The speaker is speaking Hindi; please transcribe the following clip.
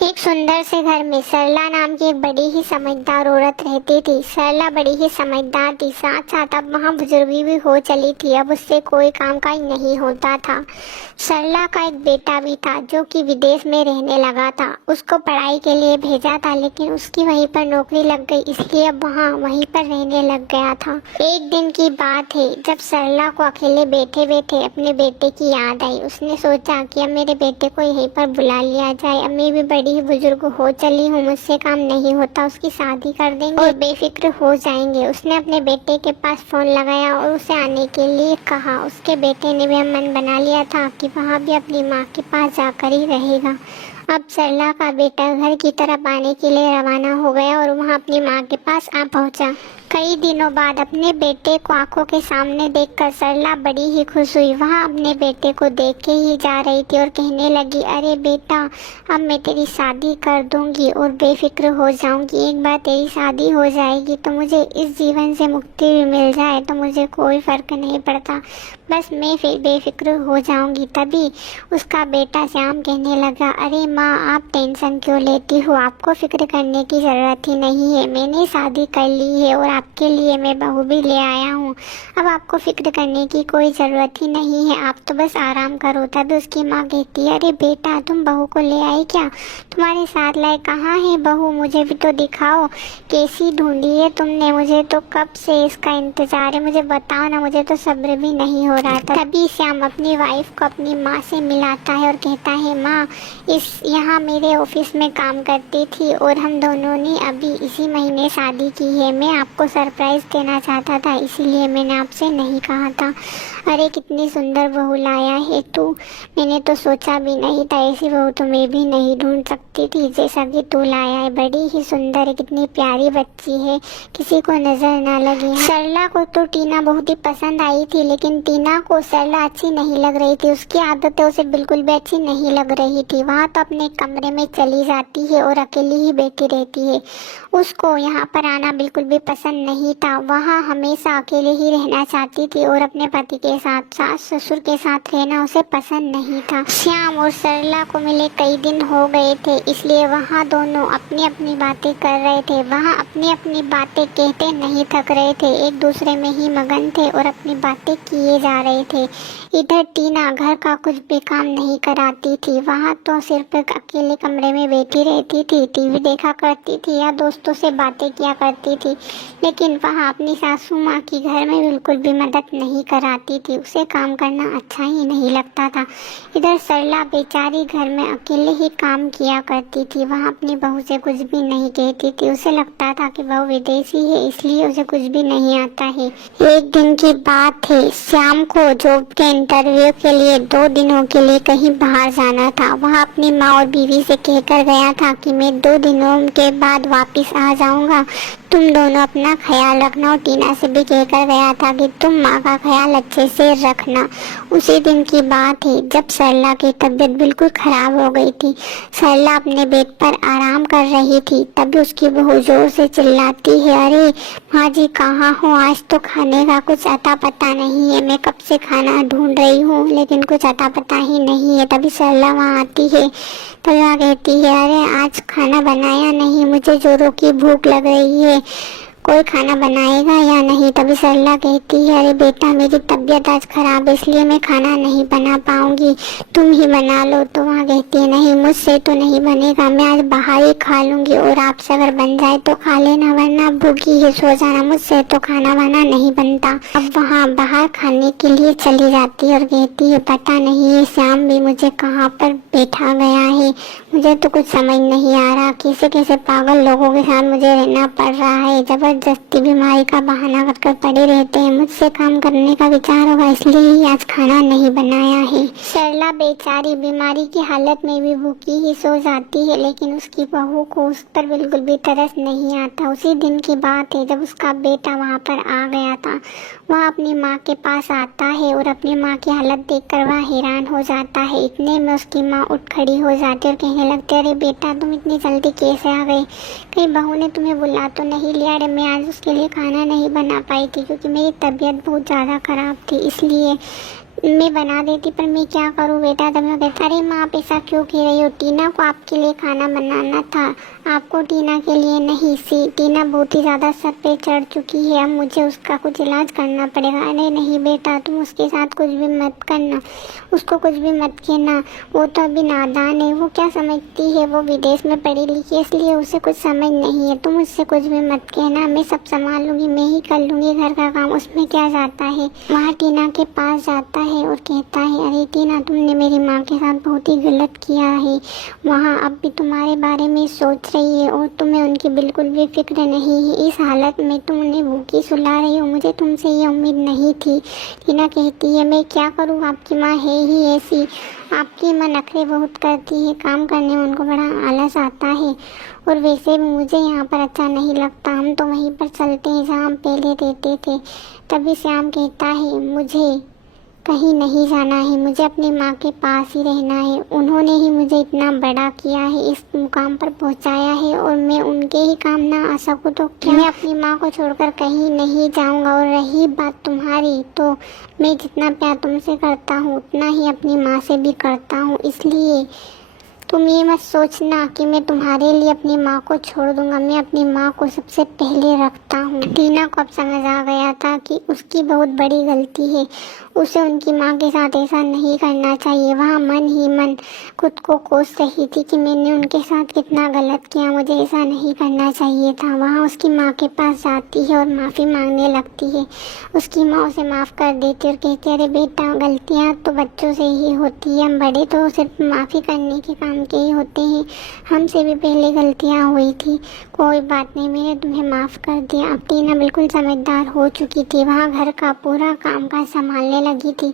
एक सुंदर से घर में सरला नाम की एक बड़ी ही समझदार औरत रहती थी। सरला बड़ी ही समझदार थी, साथ साथ अब वहाँ बुजुर्गी भी हो चली थी। अब उससे कोई काम काज नहीं होता था। सरला का एक बेटा भी था जो कि विदेश में रहने लगा था। उसको पढ़ाई के लिए भेजा था, लेकिन उसकी वहीं पर नौकरी लग गई, इसलिए अब वहाँ वहीं पर रहने लग गया था। एक दिन की बात है, जब सरला को अकेले बैठे बैठे अपने बेटे की याद आई। उसने सोचा कि अब मेरे बेटे को यहीं पर बुला लिया जाए। अब मैं भी बड़ी ही बुजुर्ग हो चली हूँ, मुझसे काम नहीं होता, उसकी शादी कर देंगे और बेफिक्र हो जाएंगे। उसने अपने बेटे के पास फोन लगाया और उसे आने के लिए कहा। उसके बेटे ने भी मन बना लिया था कि वह भी अपनी माँ के पास जाकर ही रहेगा। अब सरला का बेटा घर की तरफ आने के लिए रवाना हो गया और वहाँ अपनी माँ के पास आ पहुँचा। कई दिनों बाद अपने बेटे को आंखों के सामने देखकर सरला बड़ी ही खुश हुई। वह अपने बेटे को देख के ही जा रही थी और कहने लगी, अरे बेटा, अब मैं तेरी शादी कर दूंगी और बेफिक्र हो जाऊंगी। एक बार तेरी शादी हो जाएगी तो मुझे इस जीवन से मुक्ति भी मिल जाए तो मुझे कोई फर्क नहीं पड़ता, बस मैं फिर बेफिक्र हो जाऊंगी। तभी उसका बेटा श्याम कहने लगा, अरे माँ, आप टेंशन क्यों लेती हो? आपको फिक्र करने की ज़रूरत ही नहीं है। मैंने शादी कर ली है और आपके लिए मैं बहू भी ले आया हूँ। अब आपको फिक्र करने की कोई ज़रूरत ही नहीं है, आप तो बस आराम करो। तभी उसकी माँ कहती है, अरे बेटा, तुम बहू को ले आई क्या? तुम्हारे साथ लाए कहाँ है बहू? मुझे भी तो दिखाओ, कैसी ढूंढी है तुमने? मुझे तो कब से इसका इंतज़ार है, मुझे बताओ ना, मुझे तो सब्र भी नहीं हो रहा था। तभी श्याम अपनी वाइफ को अपनी माँ से मिलाता है और कहता है, माँ, यहाँ मेरे ऑफिस में काम करती थी और हम दोनों ने अभी इसी महीने शादी की है। मैं आपको सरप्राइज़ देना चाहता था, इसीलिए मैंने आपसे नहीं कहा था। अरे कितनी सुंदर बहू लाया है तू, मैंने तो सोचा भी नहीं था, ऐसी बहू तो मैं भी नहीं ढूंढ सकती थी जैसा कि तू लाया है। बड़ी ही सुंदर है, कितनी प्यारी बच्ची है, किसी को नजर ना लगे। सरला को तो टीना बहुत ही पसंद आई थी, लेकिन टीना को सरला अच्छी नहीं लग रही थी। उसकी आदतें उसे बिल्कुल भी अच्छी नहीं लग रही थी। वहाँ तो अपने कमरे में चली जाती है और अकेली ही बैठी रहती है। उसको यहाँ पर आना बिल्कुल भी पसंद नहीं था। वह हमेशा अकेले ही रहना चाहती थी और अपने पति के साथ, सास ससुर के साथ रहना उसे पसंद नहीं था। श्याम और सरला को मिले कई दिन हो गए थे, इसलिए वहाँ दोनों अपनी अपनी बातें कर रहे थे। वहाँ अपनी अपनी बातें कहते नहीं थक रहे थे, एक दूसरे में ही मगन थे और अपनी बातें किए जा रहे थे। इधर टीना घर का कुछ भी काम नहीं कराती थी। वहाँ तो सिर्फ अकेले कमरे में बैठी रहती थी, टीवी देखा करती थी या दोस्तों से बातें किया करती थी, लेकिन वहाँ अपनी सासू माँ की घर में बिल्कुल भी मदद नहीं कराती थी। उसे काम करना अच्छा ही नहीं लगता था। इधर सरला बेचारी घर में अकेले ही काम किया करती थी। वहाँ अपनी बहू से कुछ भी नहीं कहती थी। उसे लगता था कि बहू विदेशी है, इसलिए उसे कुछ भी नहीं आता है। एक दिन की बात है, श्याम को जॉब के इंटरव्यू के लिए 2 दिनों के लिए कहीं बाहर जाना था। वह अपनी माँ और बीवी से कहकर गया था कि मैं 2 दिनों के बाद वापस आ जाऊंगा, तुम दोनों अपना ख्याल रखना। और टीना से भी कहकर गया था कि तुम माँ का ख्याल अच्छे से रखना। उसी दिन की बात है जब सरला की तबीयत बिल्कुल खराब हो गई थी। सरला अपने बेड पर आराम कर रही थी, तभी उसकी बहू जोर से चिल्लाती है, अरे माँ जी, कहाँ हो? आज तो खाने का कुछ अता पता नहीं है। मैं कब से खाना ढूंढ रही हूँ, लेकिन कुछ अता पता ही नहीं है। तभी सरला वहाँ आती है तो वह कहती है, अरे आज खाना बनाया नहीं, मुझे जोरों की भूख लग रही है, कोई खाना बनाएगा या नहीं? तभी सरला कहती है, अरे बेटा, मेरी तबीयत आज खराब है, इसलिए मैं खाना नहीं बना पाऊंगी, तुम ही बना लो। तो वहाँ कहती है, नहीं, मुझसे तो नहीं बनेगा, मैं आज बाहर ही खा लूंगी और आपसे अगर बन जाए तो खा लेना, वरना भूखी ही सो जाना, मुझसे तो खाना वाना नहीं बनता। अब वहाँ बाहर खाने के लिए चली जाती है और कहती है, पता नहीं ये श्याम भी मुझे कहाँ पर बैठा गया है, मुझे तो कुछ समझ नहीं आ रहा, कैसे कैसे पागल लोगों के साथ मुझे रहना पड़ रहा है। जबरदस्ती बीमारी का बहाना करके पड़े रहते हैं। मुझसे काम करने का विचार होगा, इसलिए ही आज खाना नहीं बनाया है। सरला बेचारी बीमारी की हालत में भी भूखी ही सो जाती है, लेकिन उसकी बहू को उस पर बिल्कुल भी तरस नहीं आता। उसी दिन की बात है जब उसका बेटा वहाँ पर आ गया था। वह अपनी माँ के पास आता है और अपनी माँ की हालत देखकर वह हैरान हो जाता है। इतने में उसकी माँ उठ खड़ी हो जाती है और कहने लगती है, अरे बेटा, तुम इतनी जल्दी कैसे आ गए? कहीं बहू ने तुम्हें बुला तो नहीं लिया? अरे मैं आज उसके लिए खाना नहीं बना पाई थी क्योंकि मेरी तबीयत बहुत ज़्यादा ख़राब थी, इसलिए मैं बना देती, पर मैं क्या करूँ बेटा। तब मैं कहता, अरे माँ आप ऐसा क्यों कह रही हो, टीना को आपके लिए खाना बनाना था, आपको टीना के लिए नहीं। सी टीना बहुत ही ज़्यादा सर पे चढ़ चुकी है, अब मुझे उसका कुछ इलाज करना पड़ेगा। अरे नहीं बेटा तुम उसके साथ कुछ भी मत करना, उसको कुछ भी मत कहना, वो तो अभी नादान है, वो क्या समझती है, वो विदेश में पढ़ी लिखी है इसलिए उसे कुछ समझ नहीं है। तुम उससे कुछ भी मत कहना, मैं सब संभाल लूँगी, मैं ही कर लूँगी घर का काम, उसमें क्या जाता है। वहाँ टीना के पास जाता है और कहता है, अरे टीना तुमने मेरी माँ के साथ बहुत ही गलत किया है, वहाँ अब भी तुम्हारे बारे में सोच रही है और तुम्हें उनकी बिल्कुल भी फिक्र नहीं है। इस हालत में तुम उन्हें भूखी सुला रही हो, मुझे तुमसे ये उम्मीद नहीं थी। टीना कहती है, मैं क्या करूँ, आपकी माँ है ही ऐसी, आपकी माँ नखरे बहुत करती है, काम करने में उनको बड़ा आलस आता है और वैसे भी मुझे यहाँ पर अच्छा नहीं लगता, हम तो वहीं पर चलते हैं जहाँ हम पहले रहते थे। तभी श्याम कहता है, मुझे कहीं नहीं जाना है, मुझे अपनी माँ के पास ही रहना है, उन्होंने ही मुझे इतना बड़ा किया है, इस मुकाम पर पहुँचाया है और मैं उनके ही काम ना आ सकूँ तो क्या। मैं अपनी माँ को छोड़कर कहीं नहीं जाऊँगा। और रही बात तुम्हारी, तो मैं जितना प्यार तुमसे करता हूँ उतना ही अपनी माँ से भी करता हूँ, इसलिए तुम ये मत सोचना कि मैं तुम्हारे लिए अपनी माँ को छोड़ दूंगा, मैं अपनी माँ को सबसे पहले रखता हूँ। टीना को अब समझ आ गया था कि उसकी बहुत बड़ी गलती है, उसे उनकी माँ के साथ ऐसा नहीं करना चाहिए। वहाँ मन ही मन खुद को कोस रही थी कि मैंने उनके साथ कितना गलत किया, मुझे ऐसा नहीं करना चाहिए था। वहाँ उसकी माँ के पास जाती है और माफ़ी मांगने लगती है। उसकी माँ उसे माफ़ कर देती है और कहती है, अरे बेटा गलतियाँ तो बच्चों से ही होती है, हम बड़े तो सिर्फ माफ़ी करने के काम के ही होते हैं, हमसे भी पहले गलतियाँ हुई थी, कोई बात नहीं, मैंने तुम्हें माफ़ कर दिया। अब टीना बिल्कुल समझदार हो चुकी थी, वहाँ घर का पूरा काम काज संभालने लगी थी।